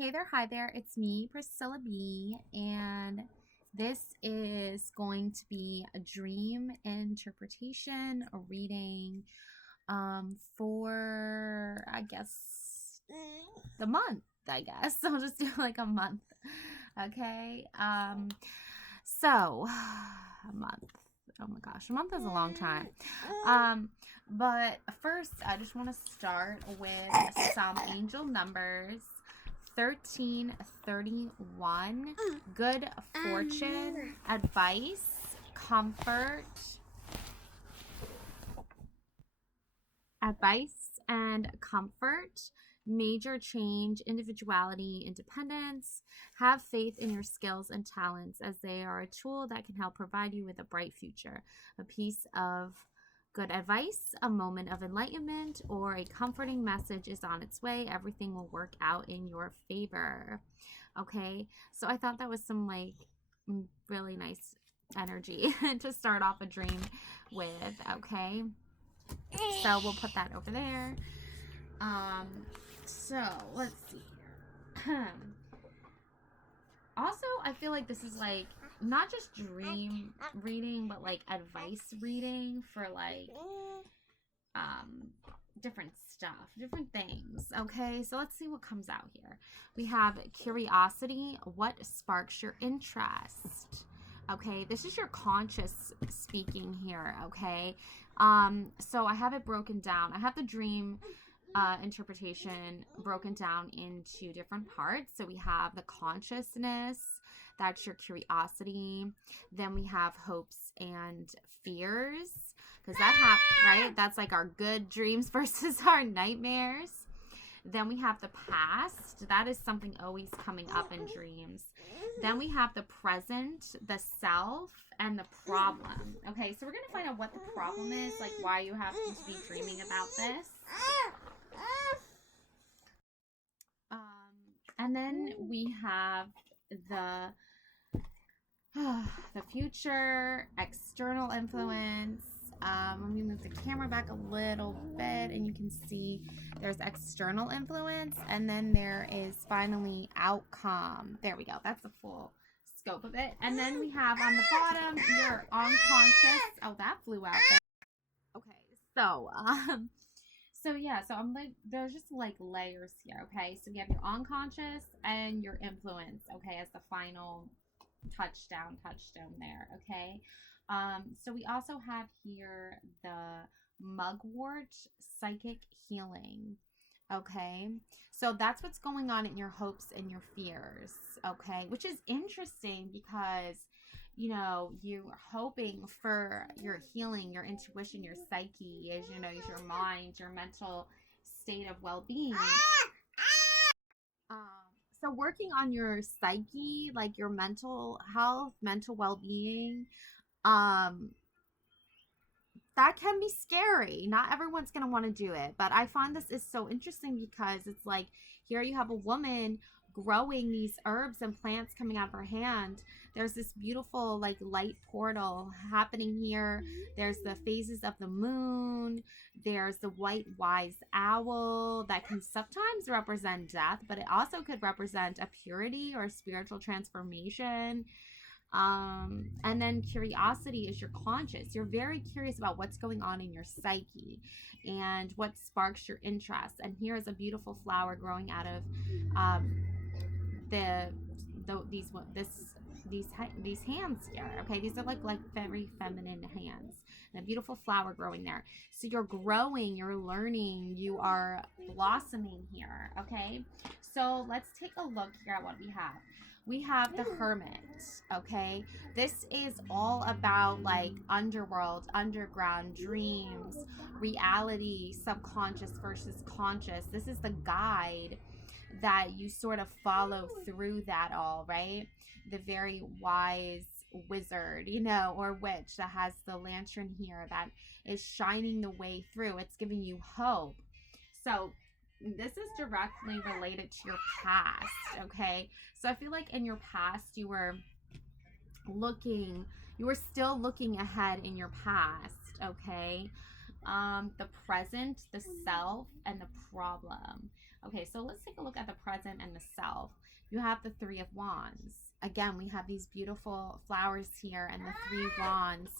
Hey there, hi there. It's me, Priscilla B, and this is going to be a dream interpretation, a reading for I guess the month, I guess. I'll just do like a month. Okay. So a month. Oh my gosh, a month is a long time. But first I just want to start with some angel numbers. 1331, good fortune, advice, comfort, and comfort, major change, individuality, independence. Have faith in your skills and talents as they are a tool that can help provide you with a bright future. A piece of good advice, a moment of enlightenment, or a comforting message is on its way. Everything will work out in your favor. Okay, so I thought that was some like really nice energy to start off a dream with. Okay, so we'll put that over there. So let's see here. Also, I feel like this is like not just dream reading, but like advice reading for like different stuff, different things. Okay, so let's see what comes out here. We have curiosity. What sparks your interest? Okay, this is your conscious speaking here. Okay, so I have it broken down. I have the dream interpretation broken down into different parts. So we have the consciousness, that's your curiosity. Then we have hopes and fears, because right? That's like our good dreams versus our nightmares. Then we have the past. That is something always coming up in dreams. Then we have the present, the self, and the problem. Okay, so we're going to find out what the problem is, like why you have to be dreaming about this. And then we have the future, external influence. Let me move the camera back a little bit and you can see there's external influence, and then there is finally outcome. There we go. That's the full scope of it. And then we have on the bottom your unconscious. Oh, that flew out there. Okay, so yeah, so I'm like, there's just like layers here. Okay, so we have your unconscious and your influence, okay, as the final touchdown there. Okay, so we also have here the mugwort psychic healing. Okay, so that's what's going on in your hopes and your fears. Okay, which is interesting because you're hoping for your healing, your intuition, your psyche, is is your mind, your mental state of well-being. So working on your psyche, like your mental health, mental well-being, that can be scary. Not everyone's going to want to do it, but I find this is so interesting because it's like here you have a woman growing these herbs and plants coming out of her hand. There's this beautiful like light portal happening here. There's the phases of the moon. There's the white wise owl that can sometimes represent death, but it also could represent a purity or spiritual transformation. And then curiosity is your conscious. You're very curious about what's going on in your psyche and what sparks your interest. And here is a beautiful flower growing out of these hands here. Okay, these are like very feminine hands and a beautiful flower growing there. So you're growing, you're learning, you are blossoming here. Okay, so let's take a look here at what we have. We have the Hermit. Okay, this is all about like underworld, underground, dreams, reality, subconscious versus conscious. This is the guide that you sort of follow through that all, right? The very wise wizard, or witch that has the lantern here that is shining the way through. It's giving you hope. So this is directly related to your past, okay? So I feel like in your past you were still looking ahead in your past, okay? The present, the self, and the problem. Okay, so let's take a look at the present and the self. You have the Three of Wands. Again, we have these beautiful flowers here and the three wands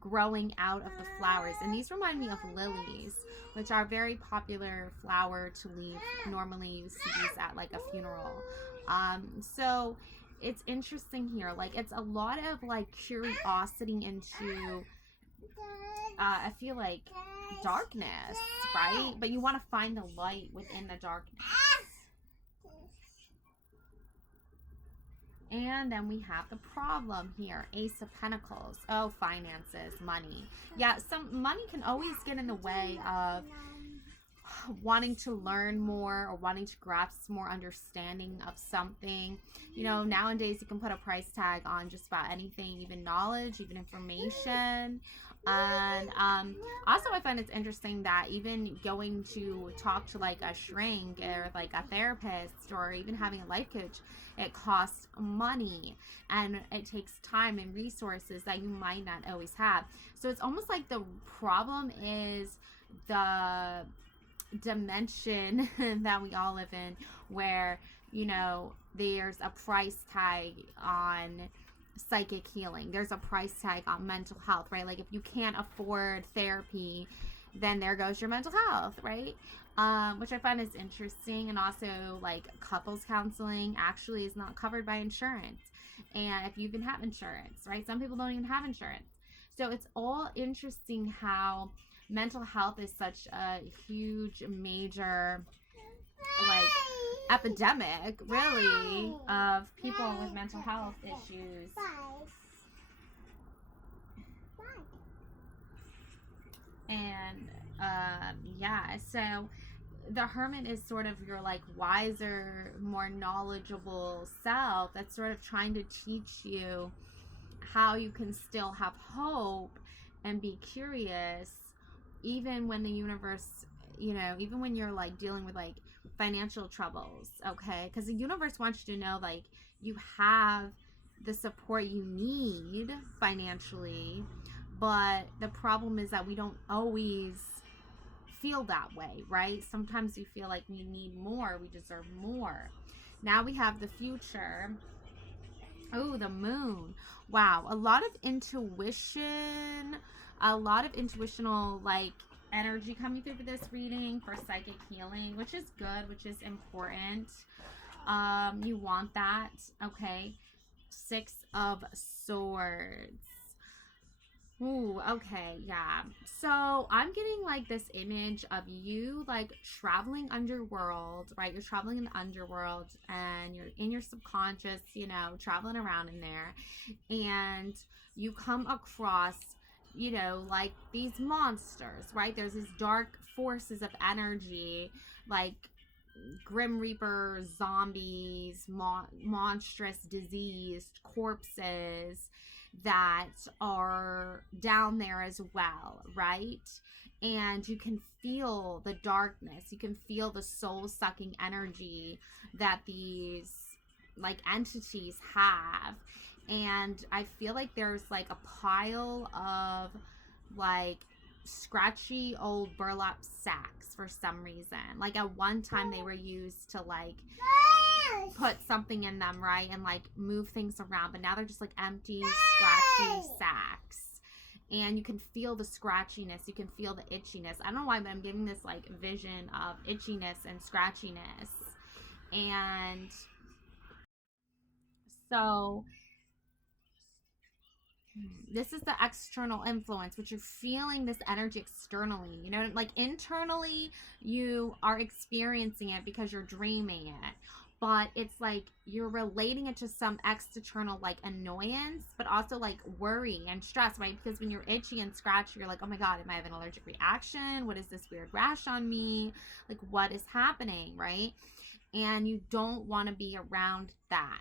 growing out of the flowers. And these remind me of lilies, which are very popular flower to leave. Normally you see these at like a funeral. So it's interesting here. Like it's a lot of like curiosity into, I feel like darkness, right? But you want to find the light within the darkness. And then we have the problem here, Ace of Pentacles. Oh, finances, money. Yeah, some money can always get in the way of wanting to learn more or wanting to grasp more understanding of something. You know, nowadays you can put a price tag on just about anything, even knowledge, even information. And also I find it's interesting that even going to talk to like a shrink or like a therapist or even having a life coach, it costs money and it takes time and resources that you might not always have. So it's almost like the problem is the dimension that we all live in, where, you know, there's a price tag on psychic healing, there's a price tag on mental health, right? Like if you can't afford therapy, then there goes your mental health, right? Which I find is interesting. And also like couples counseling actually is not covered by insurance, and if you even have insurance, right? Some people don't even have insurance. So it's all interesting how mental health is such a huge, major, like, epidemic, really, of people with mental health issues. And, yeah, so the Hermit is sort of your, like, wiser, more knowledgeable self that's sort of trying to teach you how you can still have hope and be curious, even when the universe, you know, even when you're like dealing with like financial troubles, okay? Because the universe wants you to know like you have the support you need financially, but the problem is that we don't always feel that way, right? Sometimes we feel like we need more, we deserve more. Now we have the future. Oh, the moon. Wow, a lot of intuition, a lot of intuitional like energy coming through for this reading for psychic healing, which is good, which is important. You want that, okay? Six of Swords. Ooh, okay, yeah. So I'm getting like this image of you like traveling underworld, right? You're traveling in the underworld and you're in your subconscious, you know, traveling around in there, and you come across, you know, like these monsters, right? There's these dark forces of energy, like Grim Reaper, zombies, monstrous, diseased corpses that are down there as well, right? And you can feel the darkness, you can feel the soul-sucking energy that these like entities have. And I feel like there's like a pile of like scratchy old burlap sacks for some reason. Like at one time they were used to like put something in them, right? And like move things around, but now they're just like empty, scratchy sacks. And you can feel the scratchiness, you can feel the itchiness. I don't know why, but I'm getting this like vision of itchiness and scratchiness. And so this is the external influence, which you're feeling this energy externally, you know, like internally you are experiencing it because you're dreaming it, but it's like you're relating it to some external like annoyance, but also like worry and stress, right? Because when you're itchy and scratchy, you're like, oh my god, am I having an allergic reaction? What is this weird rash on me? Like, what is happening, right? And you don't want to be around that.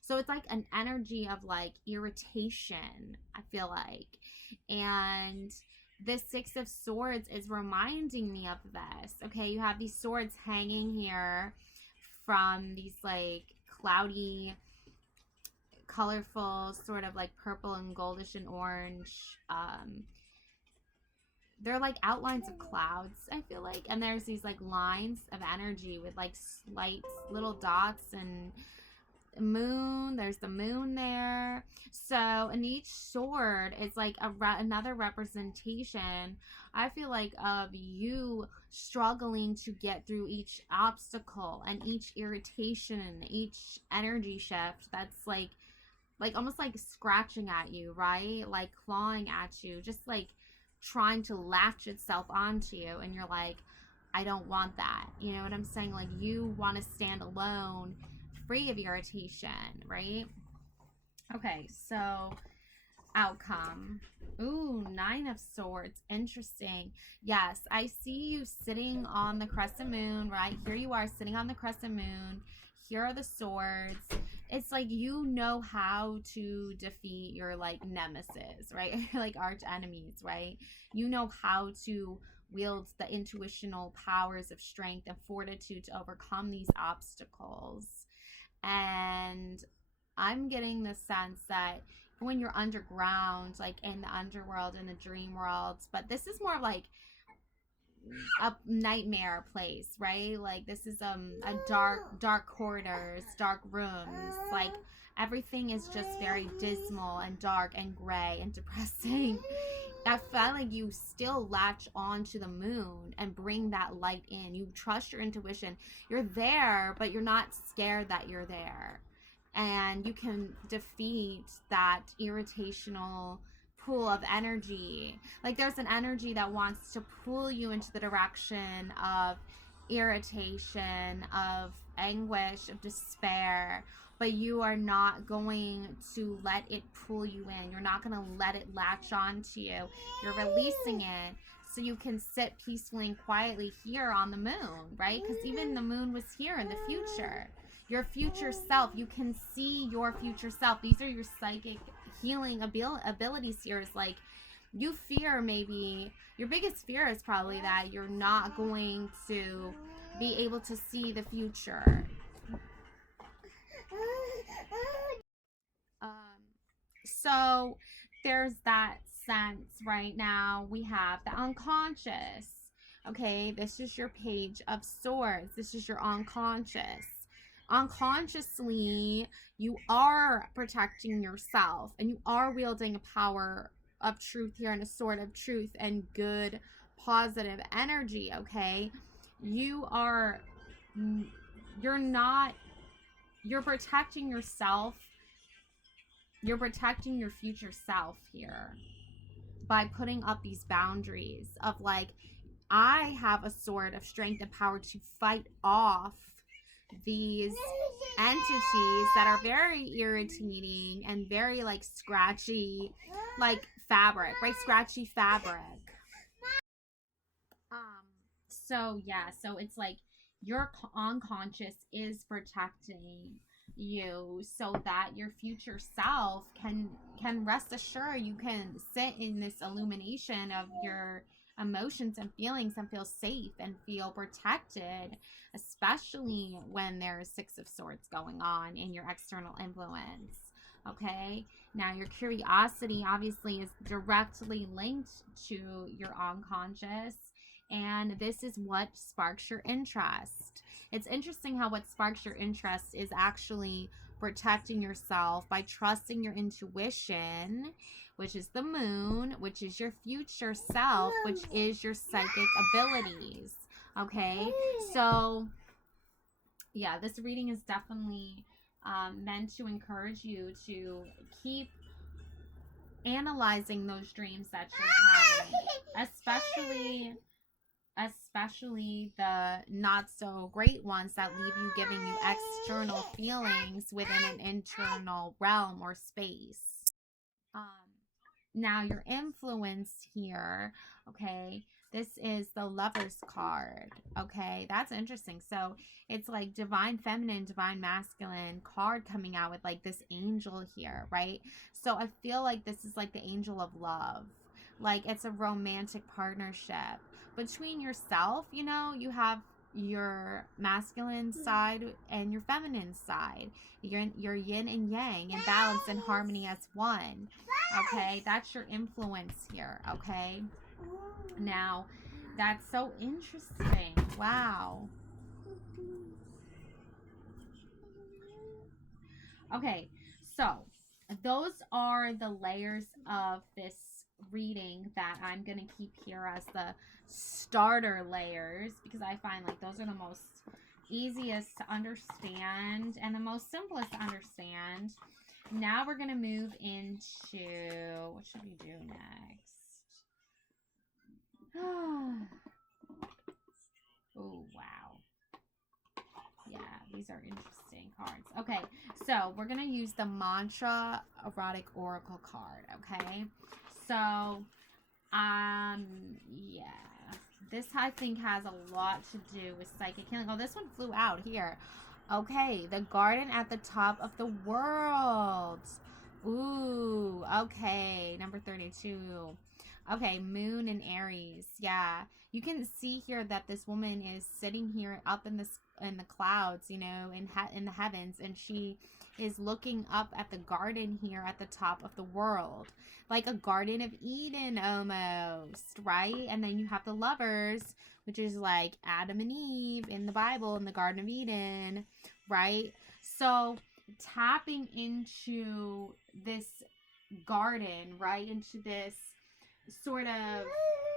So it's like an energy of like irritation, I feel like. And this Six of Swords is reminding me of this. Okay, you have these swords hanging here from these like cloudy, colorful, sort of like purple and goldish and orange. They're like outlines of clouds, I feel like. And there's these like lines of energy with like slight little dots and moon. There's the moon there. So, and each sword is like another representation, I feel like, of you struggling to get through each obstacle and each irritation, each energy shift that's like almost like scratching at you, right? Like clawing at you, just like trying to latch itself onto you. And you're like, I don't want that. You know what I'm saying? Like, you want to stand alone, free of irritation, right? Okay, so outcome. Ooh, 9 of Swords. Interesting. Yes, I see you sitting on the crescent moon, right? Here you are sitting on the crescent moon. Here are the swords. It's like you know how to defeat your like nemesis, right? Like arch enemies, right? You know how to wield the intuitional powers of strength and fortitude to overcome these obstacles. And I'm getting the sense that when you're underground, like in the underworld, in the dream world, but this is more like a nightmare place, right? Like this is a dark corridors, dark rooms. Like everything is just very dismal and dark and gray and depressing. I feel like you still latch on to the moon and bring that light in. You trust your intuition. You're there, but you're not scared that you're there. And you can defeat that irritational pool of energy. Like there's an energy that wants to pull you into the direction of irritation, of anguish, of despair, but you are not going to let it pull you in. You're not going to let it latch on to you. You're releasing it so you can sit peacefully and quietly here on the moon, right? Because even the moon was here in the future. Your future self, you can see your future self. These are your psychic healing abilities here. Is like you fear, maybe your biggest fear is probably that you're not going to be able to see the future. So there's that sense right now. We have the unconscious. Okay, this is your Page of Swords. This is your unconscious. Unconsciously, you are protecting yourself and you are wielding a power of truth here and a sword of truth and good positive energy. Okay, you're protecting yourself. You're protecting your future self here by putting up these boundaries of like, I have a sword of strength and power to fight off these entities that are very irritating and very like scratchy, like fabric, right? Scratchy fabric. So yeah, so it's like your unconscious is protecting you so that your future self can rest assured. You can sit in this illumination of your emotions and feelings and feel safe and feel protected, especially when there's 6 of Swords going on in your external influence. Okay, now your curiosity obviously is directly linked to your unconscious, and this is what sparks your interest. It's interesting how what sparks your interest is actually protecting yourself by trusting your intuition, which is the moon, which is your future self, which is your psychic abilities. Okay, so yeah, this reading is definitely meant to encourage you to keep analyzing those dreams that you're having, especially the not so great ones that leave you giving you external feelings within an internal realm or space. Now your influence here, okay, this is the Lover's card. Okay, that's interesting. So it's like divine feminine, divine masculine card coming out with like this angel here, right? So I feel like this is like the angel of love. Like it's a romantic partnership between yourself. You know, you have your masculine side and your feminine side. Your yin and yang in balance and harmony as one. Okay, that's your influence here. Okay, now that's so interesting. Wow. Okay, so those are the layers of this reading that I'm going to keep here as the starter layers, because I find like those are the most easiest to understand and the most simplest to understand. Now we're going to move into, what should we do next? Oh, wow. Yeah, these are interesting cards. Okay, so we're going to use the Mantra Erotic Oracle card, okay? So, yeah. This, I think, has a lot to do with psychic healing. Oh, this one flew out here. Okay, the garden at the top of the world. Ooh, okay, number 32. Okay, moon and Aries. Yeah, you can see here that this woman is sitting here up in the clouds, you know, in the heavens, and she is looking up at the garden here at the top of the world, like a Garden of Eden almost, right? And then you have the lovers, which is like Adam and Eve in the Bible in the Garden of Eden, right? So tapping into this garden, right? Into this sort of,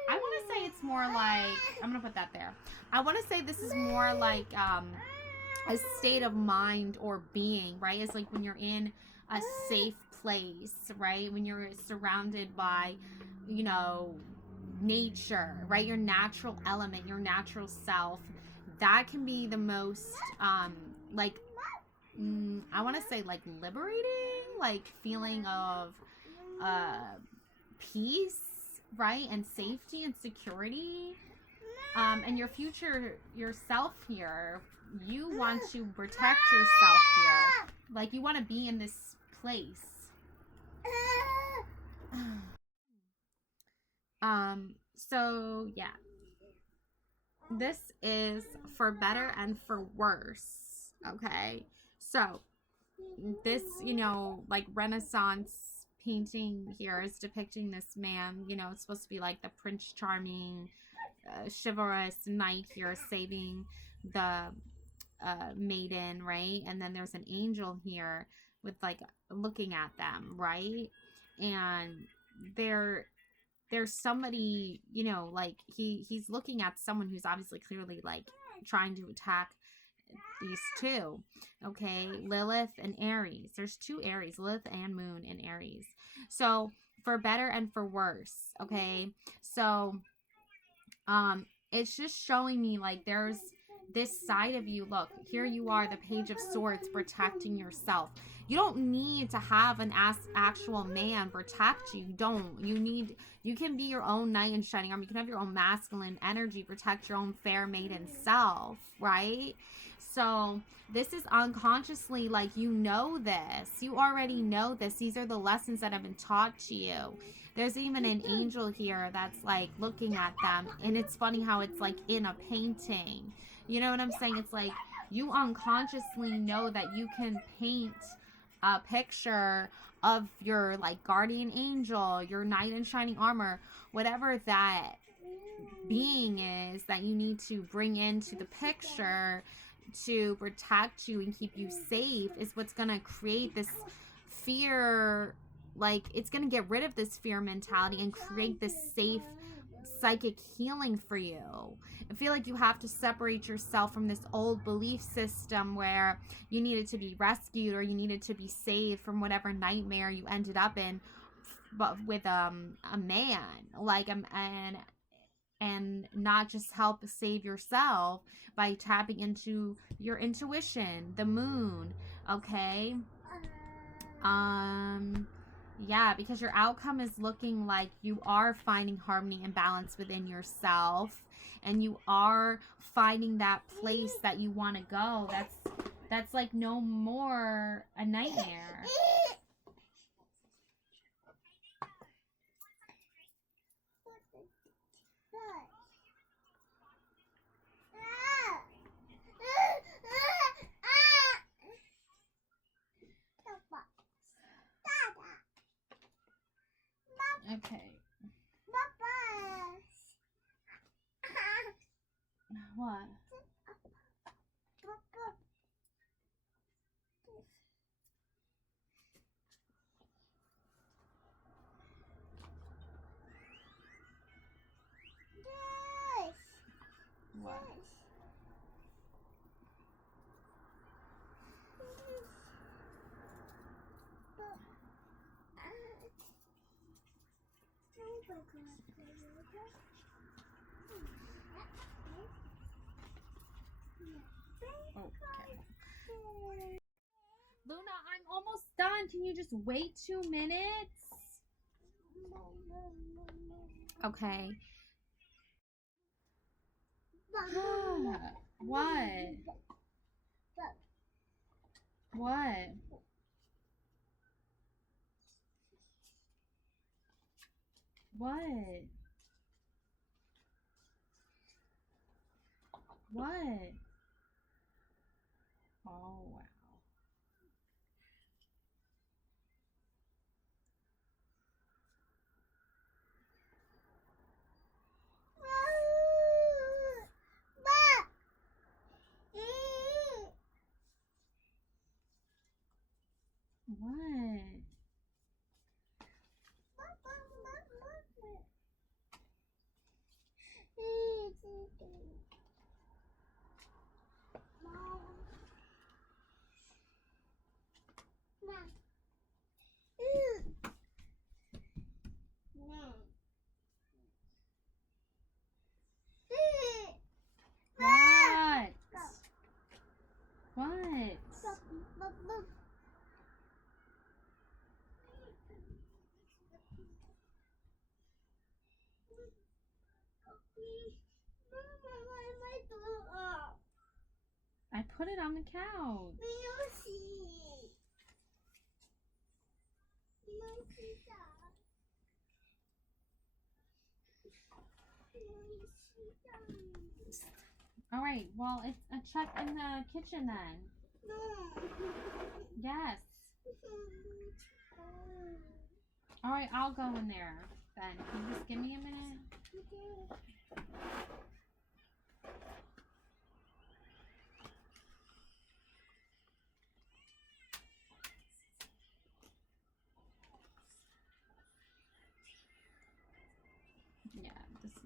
I want to say it's more like, I'm going to put that there. I want to say this is more like a state of mind or being, right? It's like when you're in a safe place, right? When you're surrounded by, you know, nature, right? Your natural element, your natural self. That can be the most, like, I want to say like liberating, like feeling of peace, right? And safety and security. And your future yourself here, you want to protect yourself here. Like you want to be in this place. So yeah. This is for better and for worse. Okay. So this, you know, like Renaissance painting here is depicting this man, you know, it's supposed to be like the Prince Charming, chivalrous knight here saving the maiden, right? And then there's an angel here with like looking at them, right? And there's somebody, you know, like he's looking at someone who's obviously clearly like trying to attack these two. Okay, Lilith and Aries. There's two Aries, Lilith and Moon in Aries. So for better and for worse. Okay, so it's just showing me like there's this side of you. Look, here you are, the Page of Swords, protecting yourself. You don't need to have an actual man protect you. You can be your own knight in shining armor. You can have your own masculine energy, protect your own fair maiden self, right? So this is unconsciously like you know this. You already know this. These are the lessons that have been taught to you. There's even an angel here that's like looking at them. And it's funny how it's like in a painting. You know what I'm saying? It's like you unconsciously know that you can paint a picture of your like guardian angel, your knight in shining armor, whatever that being is that you need to bring into the picture to protect you and keep you safe is what's going to create this fear. Like it's going to get rid of this fear mentality and create this safe psychic healing for you. I feel like you have to separate yourself from this old belief system where you needed to be rescued or you needed to be saved from whatever nightmare you ended up in, but with a man, like and not just help save yourself by tapping into your intuition, the moon, okay? Yeah, because your outcome is looking like you are finding harmony and balance within yourself, and you are finding that place that you want to go. That's like no more a nightmare. Okay. What? Okay. Luna, I'm almost done. Can you just wait 2 minutes? Okay. What? What? What? What? Oh, wow. What? What? What? I put it on the couch. All right, well, it's a check in the kitchen then. Yes. All right, I'll go in there then. Can you just give me a minute? Yeah, this is